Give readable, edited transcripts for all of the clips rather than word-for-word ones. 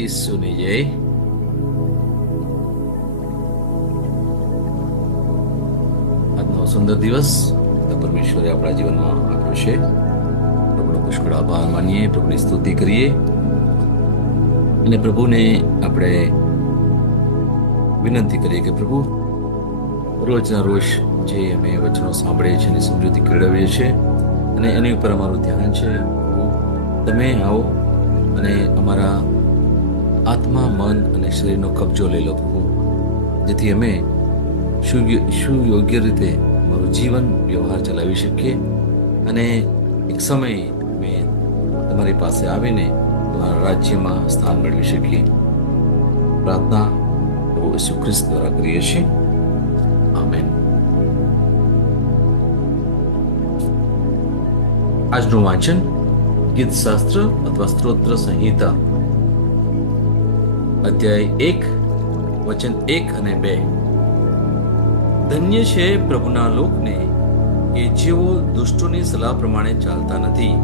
ઈસુની જય. આજનો સુંદર દિવસ પરમેશ્વરે આપણા જીવનમાં આપ્યો છે. પ્રભુનો પુષ્કળ આભાર માનીએ, પ્રભુની સ્તુતિ કરીએ અને પ્રભુને આપણે વિનંતી કરીએ કે પ્રભુ, રોજના રોજ જે અમે વચનો સાંભળીએ છીએ અને સમૃદ્ધિ કેળવીએ છીએ અને એની ઉપર અમારું ધ્યાન છે, તમે આવો અને અમારા આત્મા, મન અને શરીરનો કબજો લઈ લો પ્રભુ, જેથી અમે સુયોગ્ય રીતે અમારું જીવન વ્યવહાર ચલાવી શકીએ અને એક સમય અમે તમારી પાસે આવીને તમારા રાજ્યમાં સ્થાન મેળવી શકીએ. પ્રાર્થના પ્રભુ ઈસુ ખ્રિસ્ત દ્વારા કરીએ છીએ. આમેન. આજનું વાંચન ગીત શાસ્ત્ર અથવા સ્તોત્ર સંહિતા, અધ્યાય 1, વચન 1 અને 2. ધન્ય છે પ્રભુના લોકને કે જેઓ દુષ્ટોની સલાહ પ્રમાણે ચાલતા નથી,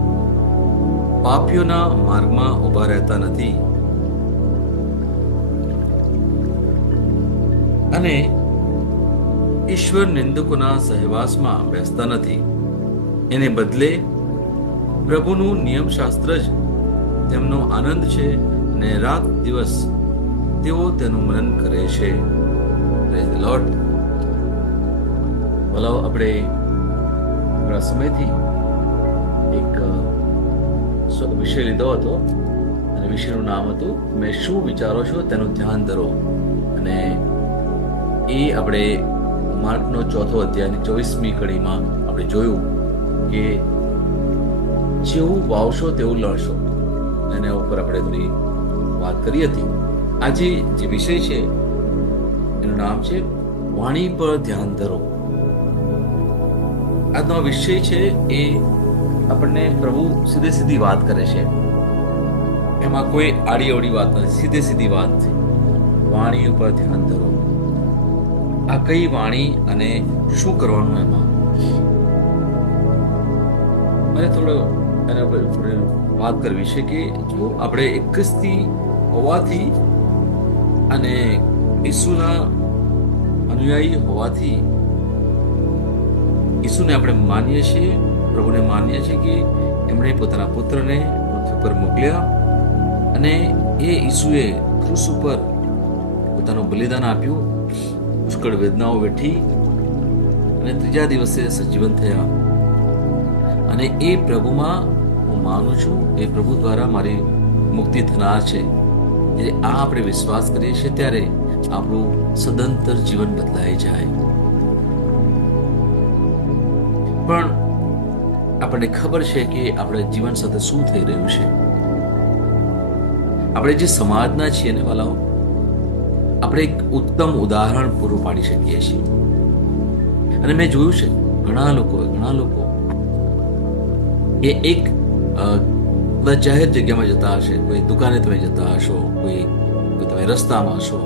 પાપીઓના માર્ગમાં ઉભા રહેતા નથી અને ઈશ્વર નિંદકોના સહવાસમાં બેસતા નથી. એને બદલે પ્રભુનું નિયમશાસ્ત્ર જ તેમનો આનંદ છે અને રાત દિવસ તેઓ તેનું મનન કરે છે. Praise the lord. ભલાઓ, આપણે થોડા સમયથી એક વિષય લીધો હતો અને વિષયનું નામ હતું મેં શું વિચારો છો તેનું ધ્યાન ધરો, અને એ આપણે માર્કનો 4 અધ્યાયની 24મી કડીમાં આપણે જોયું કે જેવું વાવશો તેવું લણશો, એના ઉપર આપણે થોડી વાત કરી હતી. આજે જે વિષય છે એનું નામ છે વાણી પર ધ્યાન ધરો. આજનો વિષય છે એ આપણને પ્રભુ સીધે સીધી વાત કરે છે, એમાં કોઈ આડી અવડી વાત નથી, સીધે સીધી વાત છે. વાણી ઉપર ધ્યાન ધરો. આ કઈ વાણી અને શું કરવાનું એમાં, મને થોડો એના પર વાત કરવી છે કે જો આપણે એક ખ્રિસ્તી હોવાથી અને ઈસુના અનુયાયી હોવાથી ઈસુને આપણે માનીએ છીએ, પ્રભુને માનીએ છીએ કે એમણે પોતાના પુત્રને પૃથ્વી પર મોકલ્યા અને એ ઈસુએ ક્રૂસ ઉપર પોતાનું બલિદાન આપ્યું, પુષ્કળ વેદનાઓ વેઠી અને ત્રીજા દિવસે સજીવન થયા. અને એ પ્રભુમાં હું માનું છું, એ પ્રભુ દ્વારા મારી મુક્તિ થનાર છે. જ્યારે આ આપણે વિશ્વાસ કરીએ છીએ ત્યારે આપણું સદંતર જીવન બદલાઈ જાય. પણ આપણને ખબર છે કે આપણા જીવન સાથે શું થઈ રહ્યું છે. આપણે જે સમાજના છીએ ને વાલાઓ, આપણે એક ઉત્તમ ઉદાહરણ પૂરું પાડી શકીએ છીએ. અને મેં જોયું છે ઘણા લોકો એ એક જાહેર જગ્યામાં જતા હશે, કોઈ દુકાને તમે જતા હશો, કોઈ તમે રસ્તામાં હશો,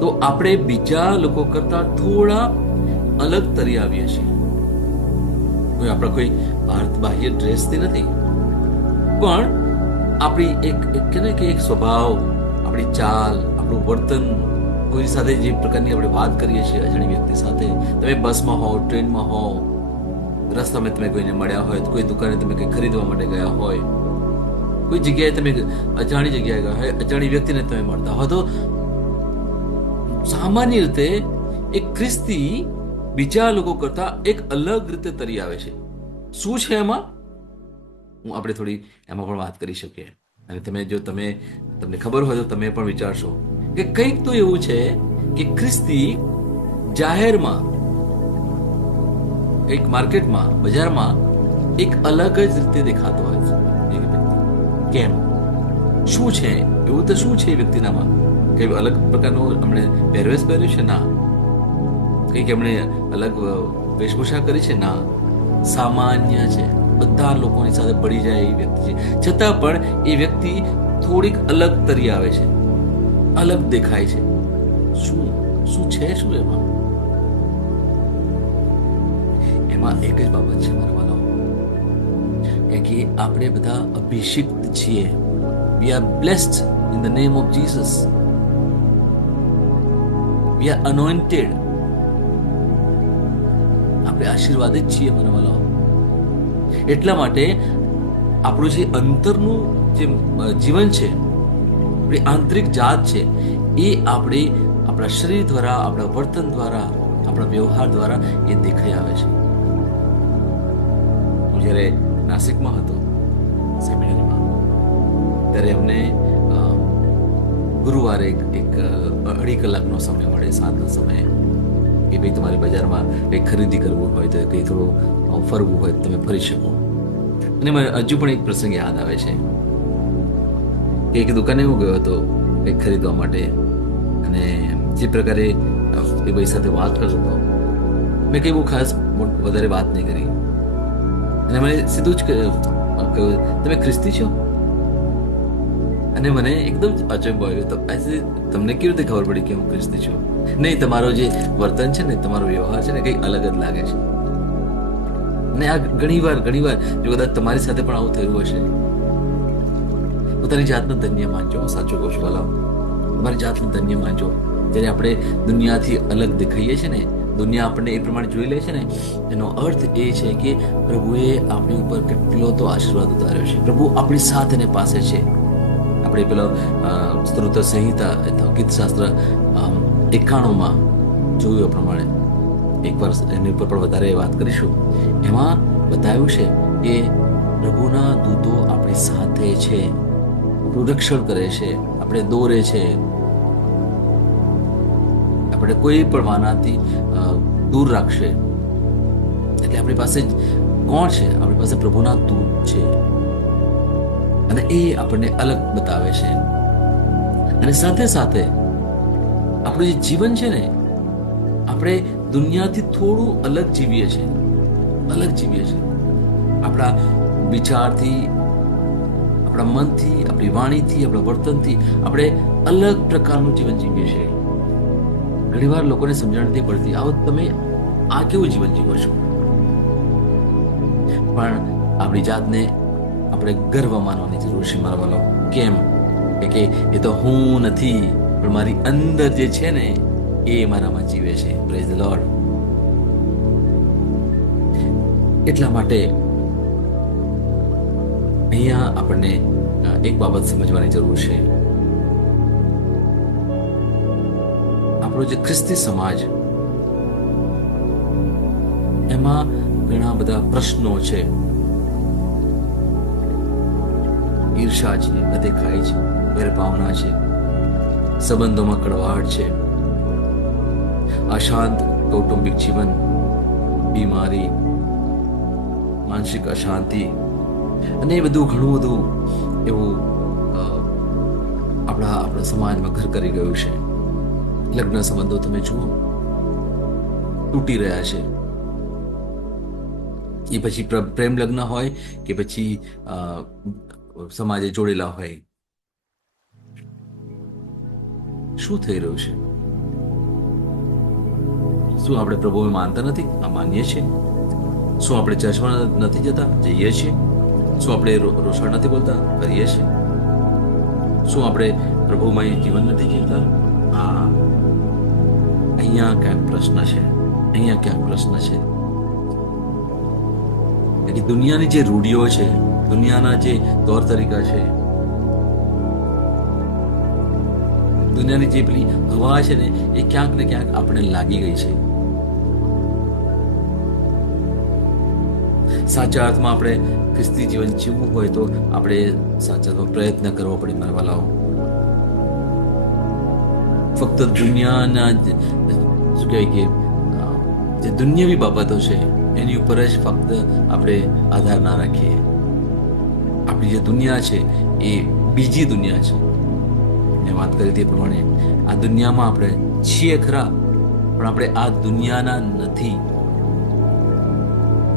તો આપણે બીજા લોકો કરતા થોડા અલગ તરી આવીએ છીએ. કોઈ આપણા કોઈ બાહ્ય ડ્રેસથી નથી, પણ આપણી એક સ્વભાવ, આપણી ચાલ, આપણું વર્તન, કોઈ સાથે જે પ્રકારની આપણે વાત કરીએ છીએ અજાણી વ્યક્તિ સાથે, તમે બસમાં હો, ટ્રેનમાં હો, રસ્તામાં તમે કોઈને મળ્યા હોય, કોઈ દુકાને તમે કંઈ ખરીદવા માટે ગયા હોય, કોઈ જગ્યાએ તમે અજાણી જગ્યાએ ગયા હોય, અજાણી વ્યક્તિને તમે મળતા હોય, તો સામાન્ય રીતે એક ખ્રિસ્તી બીજા લોકો કરતા એક અલગ રીતે તરી આવે છે. શું છે એમાં, આપણે થોડી એમાં પણ વાત કરી શકીએ. અને તમને ખબર હોય તો તમે પણ વિચારશો કે કંઈક તો એવું છે કે ખ્રિસ્તી જાહેરમાં, એક માર્કેટમાં, બજારમાં એક અલગ જ રીતે દેખાતો હોય છે એ વ્યક્તિ. કેમ, શું છે એવું? તો શું છે એ વ્યક્તિનામાં? કઈ અલગ પ્રકારનું એમણે પહેરવેશ પહેર્યું છે? ના. કંઈક એમણે અલગ વેશભૂષા કરી છે? ના. સામાન્ય છે, બધા લોકોની સાથે પડી જાય એ વ્યક્તિ છે. છતાં પણ એ વ્યક્તિ થોડીક અલગ તરી આવે છે, અલગ દેખાય છે. શું છે એમાં એક જ બાબત છે મારા વાલો, કે આપણે બધા અભિષિક્ત છીએ. We are blessed in the name of Jesus. We are anointed. આપણે આશીર્વાદિત છીએ મારા વાલાઓ. એટલા માટે આપણું જે અંતરનું જે જીવન છે, આપણી આંતરિક જાત છે, એ આપણે આપણા શરીર દ્વારા, આપણા વર્તન દ્વારા, આપણા વ્યવહાર દ્વારા એ દેખાઈ આવે છે. હું જ્યારે નાસિકમાં હતો સેમિનારીમાં, ત્યારે અમને ગુરુવારે એક 2.5 કલાકનો સમય મળે, 7 સમયે, કે ભાઈ તમારે બજારમાં કંઈક ખરીદી કરવું હોય તો કંઈ થોડું ફરવું હોય તો તમે ફરી શકો. અને મને હજુ પણ એક પ્રસંગ યાદ આવે છે કે એક દુકાને હું ગયો હતો કંઈક ખરીદવા માટે, અને જે પ્રકારે એ ભાઈ સાથે વાત કરતો હતો, મેં કંઈ બહુ ખાસ વધારે વાત નહીં કરી, અને મને સીધું જ કહ્યું, તમે ખ્રિસ્તી છો? અને મને એકદમ અચંબો આવ્યો તો, તમને કેવી રીતે ખબર પડી કે હું ખ્રિસ્તી છું? નહીં, તમારો જે વર્તન છે ને, તમારો વ્યવહાર છે ને, કંઈક અલગ જ લાગે છે. અને આ ઘણીવાર જો કદાચ તમારી સાથે પણ આવું થયું હશે, પોતાની જાતને ધન્ય માનજો. હું સાચું કહું છું વાલા, તમારી જાતને ધન્ય માનજો. જ્યારે આપણે દુનિયાથી અલગ દેખાઈએ છીએ ને, દુનિયા આપણને એ પ્રમાણે જોઈ લે છે ને, એનો અર્થ એ છે કે પ્રભુએ આપણી ઉપર કેટલો તો આશીર્વાદ ઉતાર્યો છે. પ્રભુ આપણી સાથે ને પાસે છે. આપણે પેલો સ્તોત્ર સંહિતા અથવા ગીતશાસ્ત્ર 91માં જોયું પ્રમાણે, એકવાર એની ઉપર પણ વધારે વાત કરીશું, એમાં બતાવ્યું છે કે પ્રભુના દૂતો આપણી સાથે છે, આપણું રક્ષણ કરે છે, આપણે દોરે છે, આપણે કોઈ પણ વાનાથી દૂર રાખશે. એટલે આપણી પાસે કોણ છે? આપણી પાસે પ્રભુના દૂત છે, અને એ આપણને અલગ બતાવે છે. અને સાથે સાથે આપણું જે જીવન છે ને, આપણે દુનિયાથી થોડું અલગ જીવીએ છીએ. આપણા વિચારથી, આપણા મનથી, આપણી વાણીથી, આપણા વર્તનથી આપણે અલગ પ્રકારનું જીવન જીવીએ છીએ. ઘણીવાર લોકોને સમજણ નથી પડતી, આવો તમે આ કેવું જીવન જીવો છો? પણ આપણી જાતને આપણે ગર્વ માનવાની જરૂર છે મારા વાલો. કેમ? કે એ તો હું નથી, પણ મારી અંદર જે છે ને, એ મારામાં જીવે છે. Praise the lord. એટલા માટે અહીંયા આપણને એક બાબત સમજવાની જરૂર છે. આપણો જે ખ્રિસ્તી સમાજ, એમાં ઘણા બધા પ્રશ્નો છે. ઈર્ષા છે, અદેખાઈ છે, વેરભાવના છે, સંબંધોમાં કડવાહટ છે, અશાંત કૌટુંબિક જીવન, બીમારી, માનસિક અશાંતિ, અને એ બધું ઘણું બધું એવું આપણા સમાજમાં ઘર કરી ગયું છે. લગ્ન સંબંધો તમે જુઓ, તૂટી રહ્યા છે. એ પછી પ્રેમ લગ્ન હોય કે પછી સમાજે જોડેલા હોય. શું થઈ રહ્યું છે? શું આપણે પ્રભુને માનતા નથી? આ માનીએ છીએ. શું આપણે ચર્ચમાં નથી જતા? જઈએ છીએ. શું આપણે રોષણ નથી બોલતા? કરીએ છીએ. શું આપણે પ્રભુમય જીવન નથી જીવતા? હા, અહીંયા ક્યાંક પ્રશ્ન છે. કે દુનિયાની જે રૂઢિઓ છે, દુનિયાના જે તौर તરીકા છે, દુનિયાની જે પેલી હવા છે ને, એ ક્યાંક ને ક્યાંક આપણે લાગી ગઈ છે. સાચા અર્થમાં આપણે ખ્રિસ્તી જીવન જીવવું હોય તો આપણે સાચા અર્થમાં પ્રયત્ન કરવો પડે મારા વાલાઓ. ફક્ત દુનિયાના શું કહેવાય કે જે દુનિયાવી બાબતો છે એની ઉપર જ ફક્ત આપણે આધાર ના રાખીએ. આપણી જે દુનિયા છે એ બીજી દુનિયા છે. મેં વાત કરી તે પ્રમાણે આ દુનિયામાં આપણે છીએ ખરા, પણ આપણે આ દુનિયાના નથી.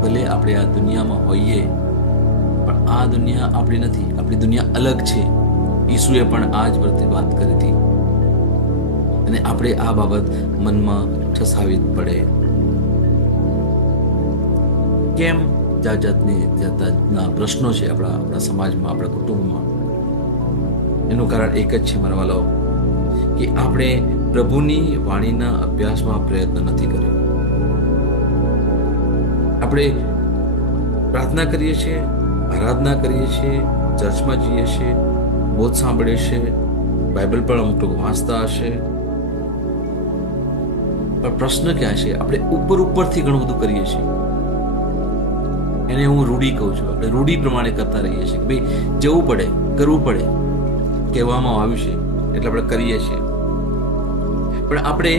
ભલે આપણે આ દુનિયામાં હોઈએ, પણ આ દુનિયા આપણી નથી. આપણી દુનિયા અલગ છે. ઈસુએ પણ આ જ વાત કરી હતી, અને આપણે આ બાબત મનમાં ઠસાવી પડે. કેમ? જાતના પ્રશ્નો છે આપણા સમાજમાં, આપણા કુટુંબમાં. એનું કારણ એક જ છે મારા વાલાઓ, કે આપણે પ્રભુની વાણીના અભ્યાસમાં પ્રયત્ન નથી કર્યો. આપણે પ્રાર્થના કરીએ છીએ, આરાધના કરીએ છીએ, ચર્ચમાં જઈએ છીએ, બોધ સાંભળીએ છીએ, બાઇબલ પણ અમુક લોકો વાંચતા હશે, પણ પ્રશ્ન ક્યાં છે? આપણે ઉપરથી ઘણું બધું કરીએ છીએ. એને હું રૂઢી કહું છું. આપણે રૂઢી પ્રમાણે કરતા રહીએ છીએ કે ભાઈ જવું પડે, કરવું પડે, કહેવામાં આવ્યું છે એટલે આપણે કરીએ છીએ. પણ આપણે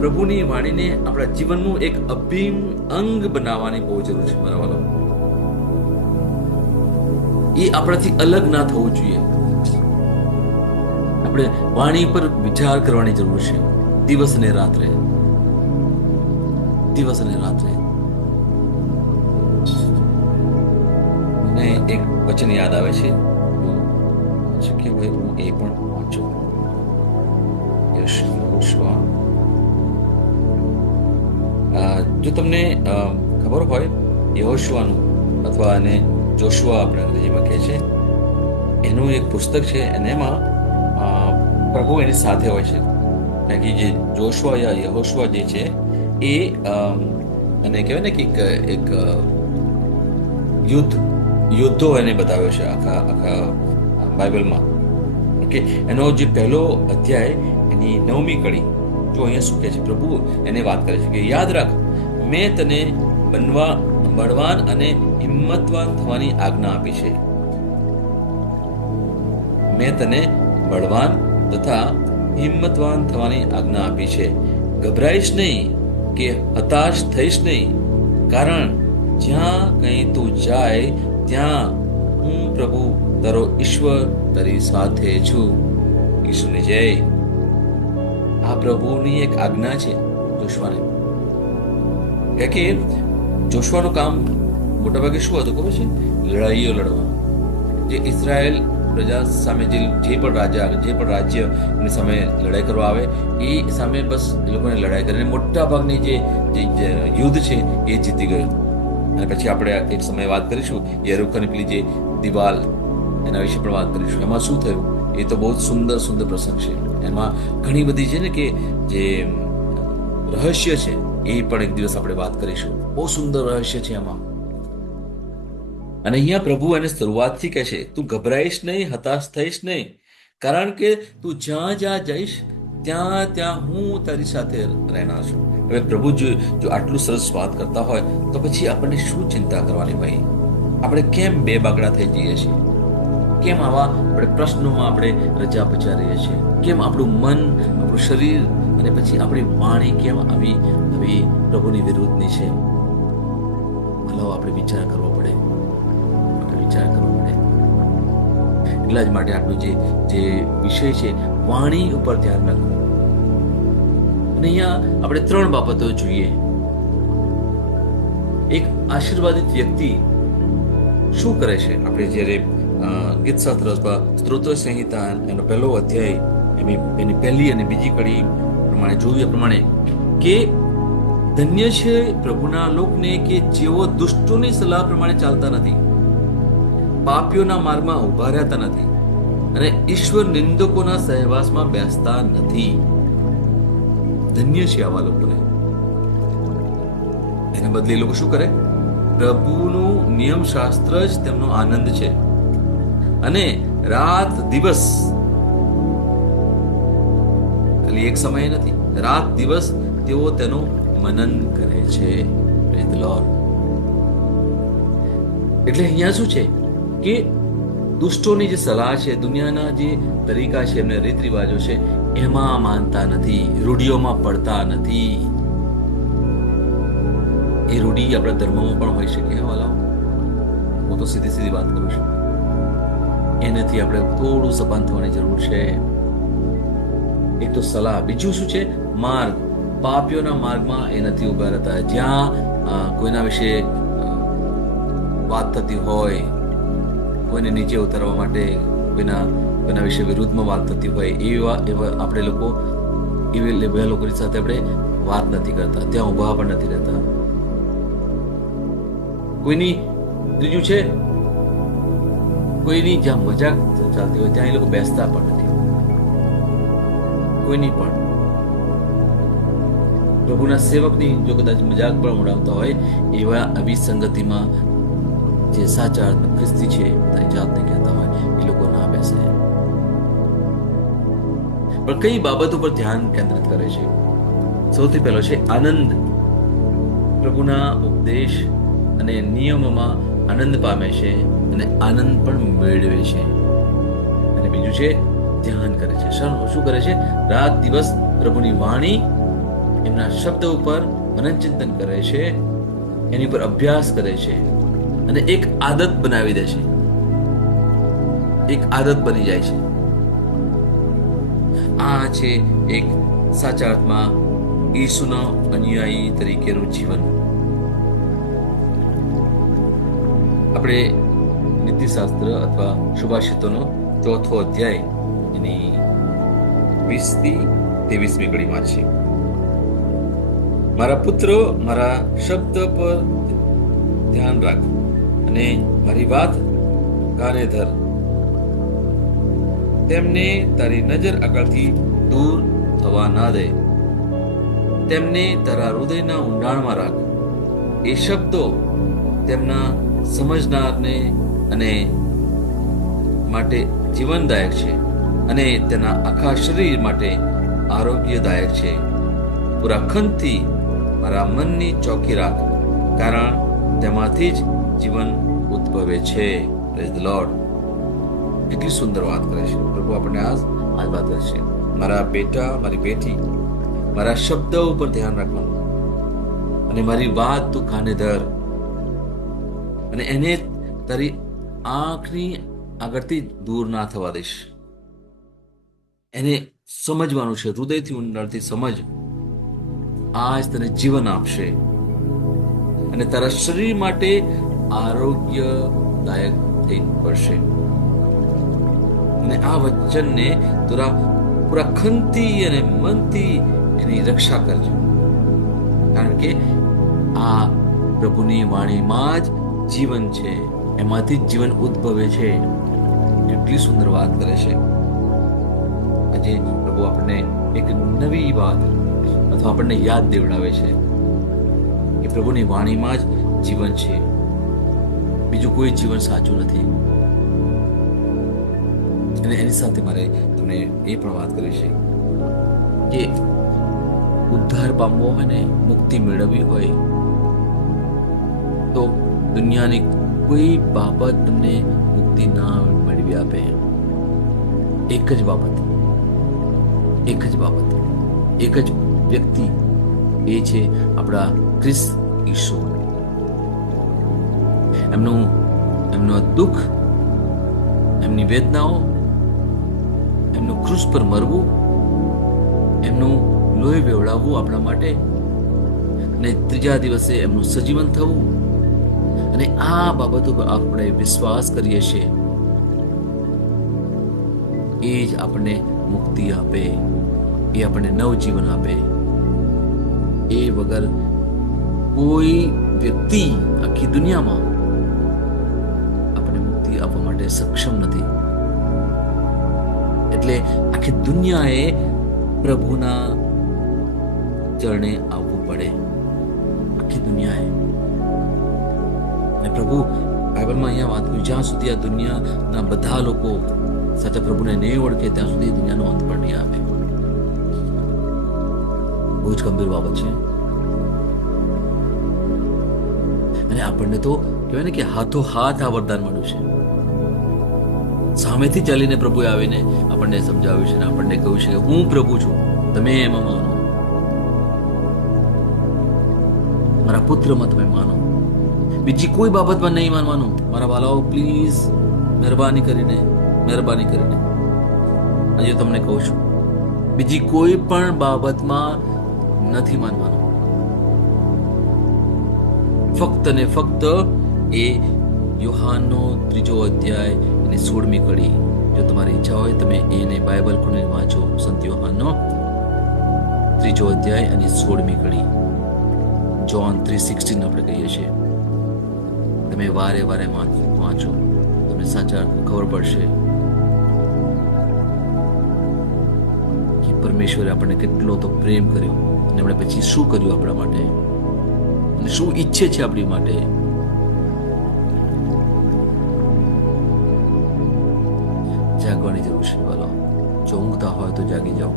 પ્રભુની વાણીને આપણા જીવનનું એક અભિન્ન અંગ બનાવવાની બહુ જરૂર છે મારા વાલો. એ આપણાથી અલગ ના થવું જોઈએ. આપણે વાણી પર વિચાર કરવાની જરૂર છે, દિવસ ને રાત્રે. મને એક વચન યાદ આવે છે, કે ભાઈ હું એ પણ વાંચું. જો તમને ખબર હોય, યહોશુઆનું અથવા એને જોશુઆ આપણે અંગ્રેજીમાં કહે છે, એનું એક પુસ્તક છે, અને એમાં પ્રભુ એની સાથે હોય છે. કારણ કે જે જોશુઆ યા યહોશુઆ જે છે એ અને કહેવાય ને કે એક યુદ્ધો એને બતાવ્યો છે આખા બાઇબલમાં. ઓકે, એનો જે પહેલો અધ્યાય, એની 9મી કડી, જો અહીંયા શું કહે છે, પ્રભુ એને વાત કરે છે કે યાદ રાખ, મેં તને બળવાન અને હિંમતવાન થવાની આજ્ઞા આપી છે. મેં તને બળવાન તથા હિંમતવાન થવાની આજ્ઞા આપી છે. ગભરાઈશ નહીં કે હતાશ થઈશ નહીં, કારણ જ્યાં કંઈ તું જાય ત્યાં હું પ્રભુ તારો ઈશ્વર તારી સાથે છું. ઈશ્વરની જય. આ પ્રભુની એક આજ્ઞા છે જોશુઆને. કે જોશુઆનું કામ મોટાભાગે શું હતું ખબર છે? લડાઈઓ લડવા. જે ઇઝરાયલ પ્રજા સામે જે પણ રાજ્ય એની સામે લડાઈ કરવા આવે, એ સામે બસ એ લોકોને લડાઈ કરીને મોટા ભાગની જે યુદ્ધ છે એ જીતી ગયું. અને પછી આપણે એક સમયે વાત કરીશું યરીકોની પેલી જે દિવાલ, એના વિશે પણ વાત કરીશું. એમાં શું થયું એ તો બહુ સુંદર પ્રસંગ છે. એમાં ઘણી બધી છે ને કે જે રહસ્ય છે એ પણ એક દિવસ આપણે વાત કરીશું. બહુ સુંદર રહસ્ય છે એમાં. અને અહીંયા પ્રભુ એને શરૂઆતથી કહે છે, તું ગભરાઈશ નહીં, હતાશ થઈશ નહીં, કારણ કે તું જ્યાં જઈશ ત્યાં હું તારી સાથે રહેનાર છું. હવે પ્રભુ જો આટલું સરસ વાત કરતા હોય તો પછી આપણને શું ચિંતા કરવાની ભાઈ? આપણે કેમ બે બાગડા થઈ જઈએ છીએ? કેમ આવા આપણે પ્રશ્નોમાં આપણે રજા પચારીએ છીએ? કેમ આપણું મન, આપણું શરીર અને પછી આપણી વાણી કેમ આવી પ્રભુની વિરુદ્ધની છે? ભલો આપણે વિચાર કરવો પડે. એટલા જ માટે આપણું જે વિષય છે વાણી ઉપર ધ્યાન રાખવું. અને અહીંયા આપણે 3 બાબતો જોઈએ. એક આશીર્વાદિત વ્યક્તિ શું કરે છે? આપણે જ્યારે ગીતશાસ્ત્ર અથવા સ્ત્રોતો સંહિતા એનો પહેલો અધ્યાય એની પહેલી અને બીજી કડી પ્રમાણે જોઈએ પ્રમાણે કે ધન્ય છે પ્રભુના લોકને કે જેઓ દુષ્ટોની સલાહ પ્રમાણે ચાલતા નથી, પાપીઓના માર્ગમાં ઉભા રહેતા નથી અને ઈશ્વર નિંદકોના સહવાસમાં બેસતા નથી. ધન્ય છે આવા લોકોને. એના બદલે લોકો શું કરે? પ્રભુનું નિયમ શાસ્ત્ર જ તેમનો આનંદ છે અને રાત દિવસ, ખાલી એક સમય નથી, રાત દિવસ તેઓ તેનું મનન કરે છે. Praise the lord. એટલે અહીંયા શું છે કે દુષ્ટોની જે સલાહ છે, દુનિયાના જે તરીકા છે, એમને રીત રિવાજો છે, એમાં માનતા નથી, રૂઢિઓમાં પડતા નથી. એ રૂઢિ આપણા ધર્મમાં પણ હોઈ શકે. વાલાઓ, હું તો સીધી વાત કરું છું. એનાથી આપણે થોડું સભાન થવાની જરૂર છે. એક તો સલાહ, બીજું શું છે? માર્ગ. પાપીઓના માર્ગમાં એ નથી ઉભા રહેતા. જ્યાં કોઈના વિશે વાત થતી હોય, કોઈને નીચે ઉતારવા માટે, કોઈના વિશે વિરુદ્ધમાં વાત થતી હોય, એવા આપણે લોકો એવા લોકોની સાથે આપણે વાત નથી કરતા, ત્યાં ઉભા પણ નથી રહેતા. ત્રીજું છે કોઈની જ્યાં મજાક ચાલતી હોય ત્યાં એ લોકો બેસતા પણ નથી, કોઈની પણ. પ્રભુના સેવકની જો કદાચ મજાક પણ ઉડાવતા હોય, એવા આવી સંગતિમાં જે સાચા ખ્રિસ્તી છે તારી જાતને કહેતા હોય એ લોકો ના બેસે. પણ કઈ બાબતો પર ધ્યાન કેન્દ્રિત કરે છે? સૌથી પહેલો છે આનંદ. પ્રભુના ઉપદેશ અને નિયમોમાં આનંદ પામે છે અને આનંદ પણ મેળવે છે. અને બીજું છે ધ્યાન કરે છે. શું કરે છે? રાત દિવસ પ્રભુની વાણી, એમના શબ્દ ઉપર મનન ચિંતન કરે છે, એની પર અભ્યાસ કરે છે અને એક આદત બનાવી દે છે. એક આદત બની જાય છે. આ છે એક સાચા અર્થમાં ઈસુના અનુયાયી તરીકેનું જીવન. આપણે નીતિશાસ્ત્ર અથવા સુભાષિતોનો 4થો અધ્યાય એની 20 થી 23મી કડીમાં છે. મારા પુત્રો, મારા શબ્દ પર ધ્યાન રાખ અને મારી વાત કાને ધર. તેમને તારી નજર આગળથી દૂર થવા ના દે. તેમને તારા હૃદયના ઊંડાણમાં રાખ. એ શબ્દો તેમના સમજનારને અને માટે જીવનદાયક છે અને તેના આખા શરીર માટે આરોગ્યદાયક છે. પૂરા ખંતથી મારા મનની ચોકી રાખ, કારણ તેમાંથી જ જીવન ઉદ્ભવે છે. Praise the lord. કેટલી સુંદર વાત કરે છે પ્રભુ. આપણને આજ વાત કરે છે, મારા બેટા, મારી બેટી, મારા શબ્દ ઉપર ધ્યાન રાખવાનું અને મારી વાત તું કાને ધર અને એને તારી આંખની આગળથી દૂર ના થવા દઈશ. એને સમજવાનું છે, હૃદયથી ઊંડાણથી સમજ. આ જ તને જીવન આપશે અને તારા શરીર માટે આરોગ્યદાયક થઈ પડશે. અને આ વચનને તારા પૂરા ખંતથી અને મનથી એની રક્ષા કરજો, કારણ કે આ પ્રભુની વાણીમાં જ જીવન છે, એમાંથી જ જીવન ઉદ્ભવે છે. કેટલી સુંદર વાત કરે છે. આજે પ્રભુ આપણને એક નવી વાત અથવા આપણને યાદ દેવડાવે છે કે પ્રભુની વાણીમાં જ જીવન છે, બીજું કોઈ જીવન સાચું નથી. અને એની સાથે મારે તમને એ પણ વાત કરી છે કે ઉદ્ધાર પામવો હોય ને, મુક્તિ મેળવવી હોય તો દુનિયાની કોઈ બાબત તમને મુક્તિ ના મેળવી આપે. એક જ બાબત, એક જ બાબત, એક જ વ્યક્તિ, એ છે આપણા ખ્રિસ્ત ઈસુ. એમનું દુઃખ, એમની વેદનાઓ, એમનું ક્રૂસ પર મરવું, એમનું લોહી વેવડાવવું આપણા માટે, અને ત્રીજા દિવસે એમનું સજીવન થવું, અને આ બાબતો પર આપણે વિશ્વાસ કરીએ છીએ, એ જ આપણને મુક્તિ આપે, એ આપણને નવજીવન આપે. એ વગર કોઈ વ્યક્તિ આખી દુનિયામાં આપણને મુક્તિ આપવા માટે સક્ષમ નથી. એટલે આખી દુનિયાએ પ્રભુના ચરણે આવવું પડે, આખી દુનિયાએ. અને પ્રભુ બાઇબલમાં અહીંયા વાત કર્યું, જ્યાં સુધી આ દુનિયાના બધા લોકો સાચા પ્રભુને નહીં ઓળખે ત્યાં સુધી દુનિયાનો અંત પણ નહીં આવે. બહુ જ ગંભીર બાબત છે. અને આપણને તો કહેવાય ને કે હાથો હાથ આ વરદાન મળ્યું છે. સામેથી ચાલીને પ્રભુએ આવીને આપણને સમજાવ્યું છે ને આપણને કહ્યું છે કે હું પ્રભુ છું, તમે એમાં માનો, મારા પુત્રમાં તમે માનો, બીજી કોઈ બાબતમાં નહીં માનવાનું. મારા વાલાઓ, પ્લીઝ મહેરબાની કરીને આજે તમને કહું છું, બીજી કોઈ પણ બાબતમાં નથી માનવાનું. ફક્ત ને ફક્ત એ યોહાનનો 3 અધ્યાય અને 16મી કડી, જો તમારી ઈચ્છા હોય તમે એને બાઇબલ ખોલીને વાંચો. સંત યોહાનનો 3 અધ્યાય અને 16મી કડી, જોન 3:16 આપણે કહીએ છીએ. તમે વારે વારે વાંચો, તમને સાચા ખબર પડશે. પરમેશ્વરે આપણને કેટલો તો પ્રેમ કર્યો અને એમણે પછી શું કર્યું આપણા માટે અને શું ઈચ્છે છે આપણી માટે. જાગવાની જરૂર છે વાલો. જો ઊંઘતા હોય તો જાગી જાઓ.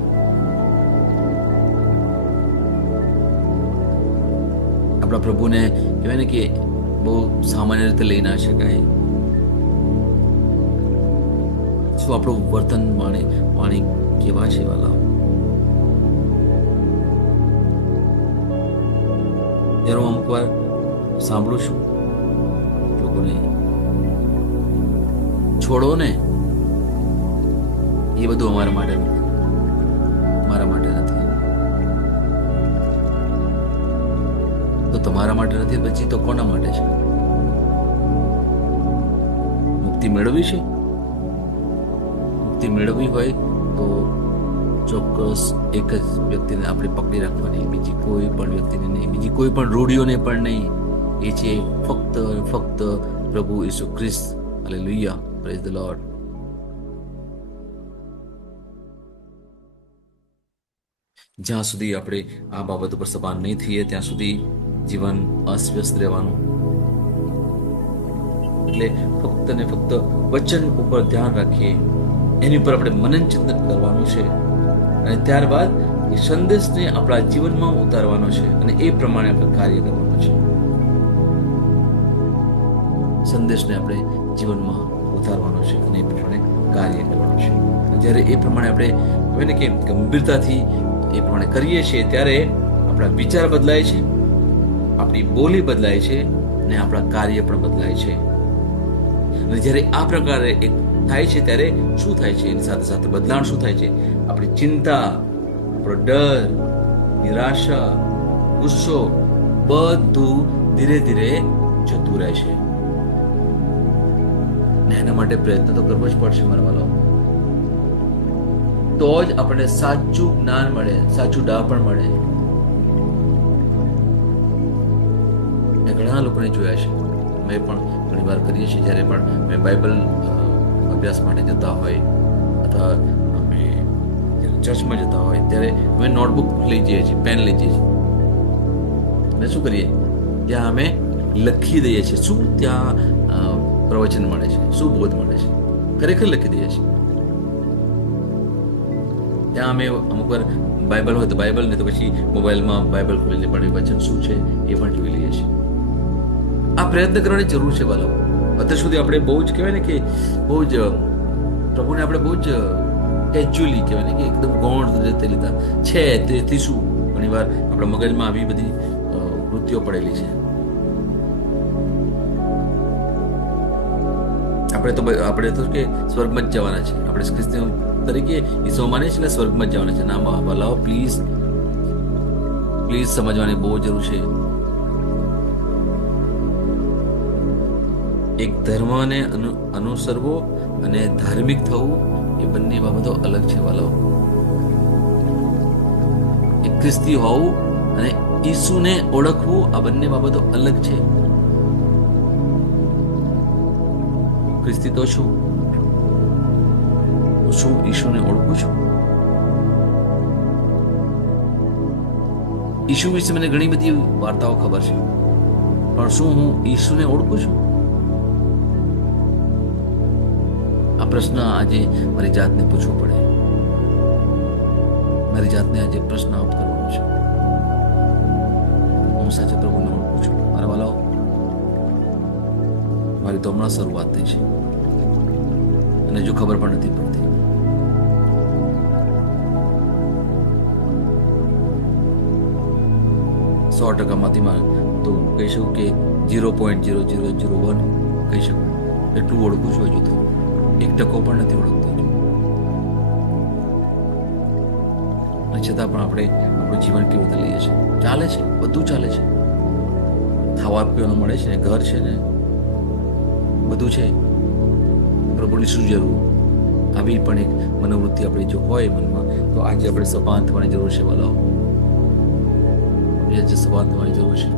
આપણા પ્રભુને કહેવાય ને કે બહુ સામાન્ય રીતે લઈ ના શકાય. શું આપણું વર્તન વાણી કેવા છે વાલા? હું અમુક વાર સાંભળું છું લોકોને, છોડો ને, એ બધું અમારા માટે નથી, મારા માટે નથી. તો તમારા માટે નથી પછી તો કોના માટે છે? મુક્તિ મેળવવી છે? મુક્તિ મેળવવી હોય તો ચોક્કસ એક જ વ્યક્તિને આપણે પકડી રાખવાની, બીજી કોઈ પણ વ્યક્તિને નહીં, બીજી કોઈ પણ રૂઢિઓને પણ નહીં. એ છે ફક્ત પ્રભુ ઈસુ ખ્રિસ્ત. Hallelujah, praise the Lord. જ્યાં સુધી આપણે આ બાબત ઉપર સભાન નહીં થઈએ ત્યાં સુધી જીવન અસ્વસ્થ રહેવાનું. એટલે ફક્ત ને ફક્ત વચન ઉપર ધ્યાન રાખીએ, એની ઉપર આપણે મનન ચિંતન કરવાનું છે અને ત્યારબાદ એ સંદેશને આપણા જીવનમાં ઉતારવાનો છે અને એ પ્રમાણે આપણે કાર્ય કરવાનું છે. સંદેશને આપણે જીવનમાં ઉતારવાનો છે અને એ પ્રમાણે કાર્ય કરવાનું છે. જ્યારે એ પ્રમાણે આપણે કહેવાય ને કે ગંભીરતાથી એ પ્રમાણે કરીએ છીએ ત્યારે આપણા વિચાર બદલાય છે, આપણી બોલી બદલાય છે અને આપણા કાર્ય પણ બદલાય છે. અને જ્યારે આ પ્રકારે એક થાય છે ત્યારે શું થાય છે? એની સાથે સાથે બદલાણ શું થાય છે? આપણી ચિંતા, આપણો ડર, નિરાશા, ગુસ્સો બધું ધીરે ધીરે જતું રહે છે. ને એના માટે પ્રયત્ન તો કરવો જ પડશે મારા વાલો. તો જ આપણને સાચું જ્ઞાન મળે, સાચું ડાપણ મળે. મેં ઘણા લોકોને જોયા છે, મેં પણ ઘણી વાર કરીએ છીએ. જ્યારે પણ મેં બાઇબલ અભ્યાસ માટે જતા હોય અથવા અમે ચર્ચમાં જતા હોય ત્યારે અમે નોટબુક લઈ જઈએ છીએ, પેન લઈ જઈએ છીએ. અને શું કરીએ? ત્યાં અમે લખી દઈએ છીએ શું ત્યાં પ્રવચન મળે છે, શું બોધ મળે છે, ખરેખર લખી દઈએ છીએ. ત્યાં અમે અમુક વાર બાઇબલ હોય તો બાઇબલ, ને તો પછી મોબાઈલમાં બાઇબલ ખોલીને પણ વચન શું છે એ પણ જોઈ લઈએ છીએ. આ પ્રયત્ન કરવાની જરૂર છે બાળકો. અત્યાર સુધી આપણે બહુ જ કહેવાય ને કે બહુ જ પ્રભુને આપણે બહુ જ કેજ્યુઅલી કહેવાય ને કે એકદમ ગૌણ રીતે લીધા છે. તેથી શું ઘણી વાર આપણા મગજમાં આવી બધી વૃત્તિઓ પડેલી છે. આપણે તો કે સ્વર્ગમાં જ જવાના છે, આપણે ખ્રિસ્તી તરીકે ઈસુ માનીએ છીએ, સ્વર્ગમાં જ જવાના છે. ના ભલાઓ, પ્લીઝ સમજવાની બહુ જરૂર છે. એક ધર્મને અનુસરવો અને ધાર્મિક થવું એ બંને બાબતો અલગ છે વાલાઓ. એક ખ્રિસ્તી હોવું અને ઈસુને ઓળખવું આ બંને બાબતો અલગ છે. ખ્રિસ્તી તો છું, હું શું ઈશુને ઓળખું છું? ઈશુ વિશે મને ઘણી બધી વાર્તાઓ ખબર છે, પણ શું હું ઈશુને ઓળખું છું? આ પ્રશ્ન આજે મારી જાતને પૂછવો પડે. મારી જાતને આજે પ્રશ્ન કરવાનો છે. હું સાચા પ્રભુને ઓળખું છું મારા વાલાઓ? મારી તો હમણાં શરૂઆત થઈ છે અને જો ખબર પણ નથી પડતી. સો ટકામાંથી તો કહી શકું કે 0.0001 કહી શકું એટલું ઓળખું છું. હજુ તો 1% પણ નથી ઓળખતો. અને છતાં પણ આપણે આપણું જીવન કેવું રીતે લઈએ છીએ? ચાલે છે, બધું ચાલે છે. ખાવા પીવાનું મળે છે ને, ઘર છે ને, બધું છે. પ્રભુની શું જરૂર? આવી પણ એક મનોવૃત્તિ આપણી જો હોય મનમાં, તો આજે આપણે સભાન થવાની જરૂર છે વાલાઓ. આજે સભાન થવાની જરૂર છે.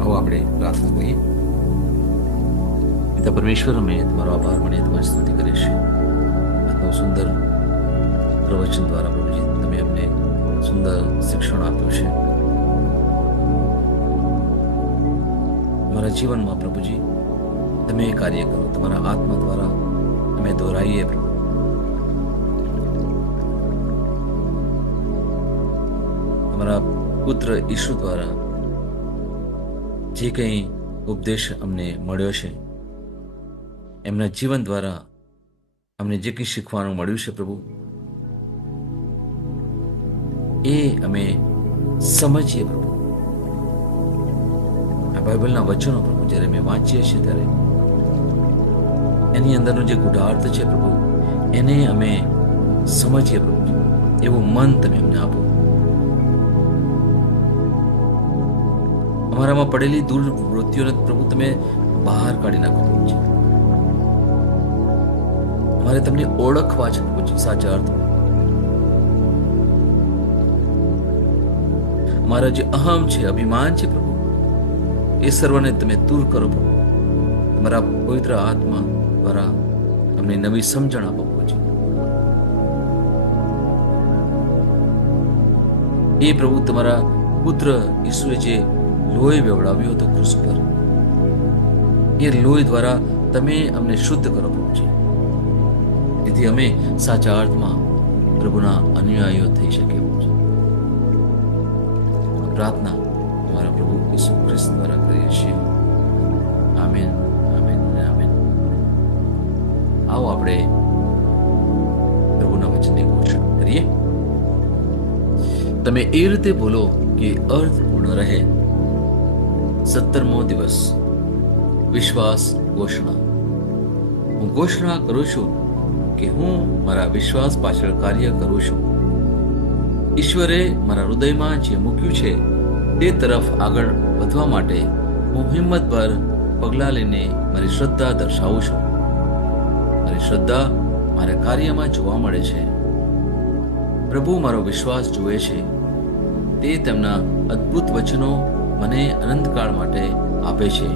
આવો આપણે પ્રાર્થના કરીએ. પિતા પરમેશ્વર, અમે તમારો આભાર માનીએ, તમારી સ્તુતિ કરીએ છીએ. આજનું સુંદર પ્રવચન દ્વારા પ્રભુજી તમે અમને સુંદર શિક્ષણ આપ્યું છે. અમારા જીવનમાં પ્રભુજી તમે કાર્ય કરો, તમારા આત્મા દ્વારા અમે દોરાઈએ પ્રભુ. તમારા પુત્ર ઈસુ દ્વારા જે કંઈ ઉપદેશ અમને મળ્યો છે, એમના જીવન દ્વારા અમને જે કંઈ શીખવાનું મળ્યું છે પ્રભુ, એ અમે સમજીએ પ્રભુ. આ બાઇબલના વચનો પ્રભુ જ્યારે અમે વાંચીએ છીએ ત્યારે એની અંદરનો જે ગૂઢાર્થ છે પ્રભુ, એને અમે સમજીએ પ્રભુ. એવું મન તમે અમને આપો. અમારામાં પડેલી દુર્વૃત્તિઓને પ્રભુ તમે બહાર કાઢી નાખો પ્રભુજી. અમારે તમને ઓળખવા છે પ્રભુજી સાચા અર્થ. અમારા જે અહમ છે, અભિમાન છે પ્રભુ, એ સર્વને તમે દૂર કરો પ્રભુ. તમારા પવિત્ર આત્મા દ્વારા અમને નવી સમજણ આપો પ્રભુજી. એ પ્રભુ તમારા પુત્ર ઈસુએ જે લોહી વેવડાવ્યું હતું ક્રુસ પર, એ લોહી દ્વારા તમે અમને શુદ્ધ કરો પ્રભુજી, જેથી અમે સાચા અર્થમાં પ્રભુના અનુયાયીઓ થઈ શકીએ પ્રભુજી. પ્રાર્થના અમારા પ્રભુ ઈસુ ખ્રિસ્ત દ્વારા કરીએ છીએ. આમેન, આમેન અને આમેન. આવો આપણે પ્રભુના વચનને ઘોષણા કરીએ. તમે એ રીતે બોલો કે અર્થપૂર્ણ રહે. 17મો દિવસ, વિશ્વાસ ઘોષણા. હું ઘોષણા કરું છું કે હું મારા વિશ્વાસ પાછળ કાર્ય કરું છું. ઈશ્વરે મારા હૃદયમાં જે મૂક્યું છે તે તરફ આગળ વધવા માટે હું હિંમતભર પગલાં લઈને મારી શ્રદ્ધા દર્શાવું છું. મારી શ્રદ્ધા મારા કાર્યમાં જોવા મળે છે. પ્રભુ મારો વિશ્વાસ જુએ છે. તે તેમના અદ્ભુત વચનો મને અનંતકાળ માટે આપે છે.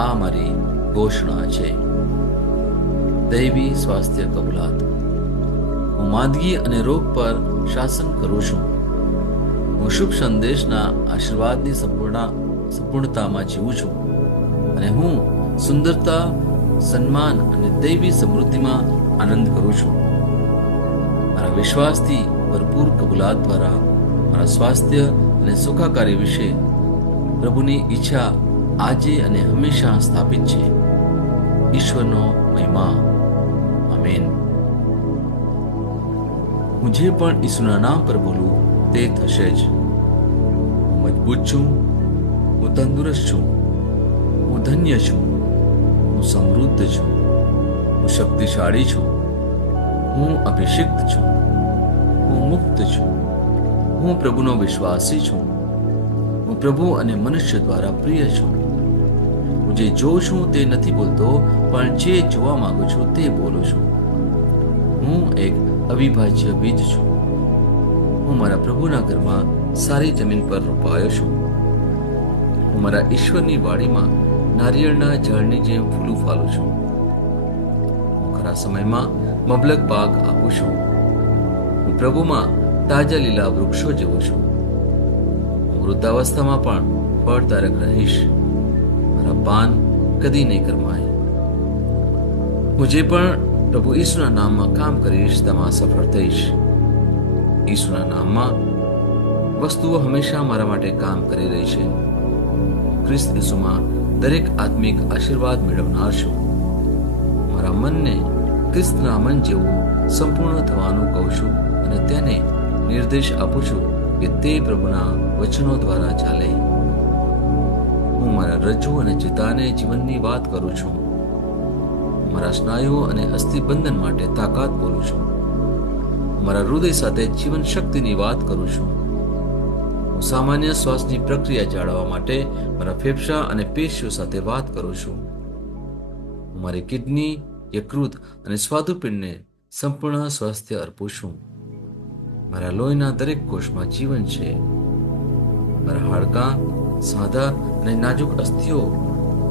આ મારી ઘોષણા છે. દૈવી સ્વાસ્થ્ય કબૂલાત. હું માંદગી અને રોગ પર શાસન કરું છું. હું શુભ સંદેશના આશીર્વાદની સંપૂર્ણતામાં જીવું છું અને હું સુંદરતા, સન્માન અને દૈવી સમૃદ્ધિમાં આનંદ કરું છું. મારા વિશ્વાસથી ભરપૂર કબૂલાત દ્વારા મારા સ્વાસ્થ્ય અને સુખાકારી વિશે પ્રભુની ઈચ્છા આજે અને હંમેશા સ્થાપિત છે. ઈશ્વરનો મહિમા. આમેન. હું જે પણ ઈસુના નામ પર બોલું તે થશે જ. હું મજબૂત છું, હું તંદુરસ્ત છું, હું ધન્ય છું, હું સમૃદ્ધ છું, હું શક્તિશાળી છું, હું અભિષિક્ત છું, હું મુક્ત છું, હું પ્રભુનો વિશ્વાસી છું, હું પ્રભુ અને મનુષ્ય દ્વારા પ્રિય છું. હું જે જોઉં છું તે નથી બોલતો, પણ જે જોવા માંગુ છું તે બોલું છું. હું એક અવિભાજ્ય બીજ છું. હું મારા પ્રભુના ઘરમાં સારી જમીન પર રોપાયો છું. હું મારા ઈશ્વરની વાડીમાં નારિયેળના ઝાડની જેમ ફૂલું ફાલું છું. હું ખરા સમયમાં મબલક પાક આપું છું. હું પ્રભુમાં તાજા લીલા વૃક્ષો જેવો છું. હું વૃદ્ધાવસ્થામાં પણ ફળદાયક રહીશ. મારા પાન કદી નહીં કરમાય. હું જે પણ પ્રભુ ઈસુના નામમાં કામ કરીશ તેમાં સફળ થઈશ. ઈસુના નામમાં વસ્તુઓ હંમેશા મારા માટે કામ કરી રહી છે. ખ્રિસ્ત ઈસુમાં દરેક આત્મિક આશીર્વાદ મેળવનાર છું. મારા મનને ખ્રિસ્તના મન જેવું સંપૂર્ણ થવાનું કહું છું અને તેને નિર્દેશ આપું છું કે તે પ્રભુના વચનો દ્વારા ચાલે. હું મારા રજ્જુ અને ચિતાને જીવનની વાત કરું છું. મારા સ્નાયુઓ અને અસ્થિબંધન માટે તાકાત બોલું છું. મારા હૃદય સાથે જીવન શક્તિની વાત કરું છું. હું સામાન્ય શ્વાસની પ્રક્રિયા જાળવવા માટે મારા ફેફસા અને પેશીઓ સાથે વાત કરું છું. હું મારી કિડની, યકૃત અને સ્વાદુપિંડને સંપૂર્ણ સ્વાસ્થ્ય અર્પું છું. મારા લોહીના દરેક કોષમાં જીવન છે. મારા હાડકાં, સાંધા અને નાજુક અસ્થિઓ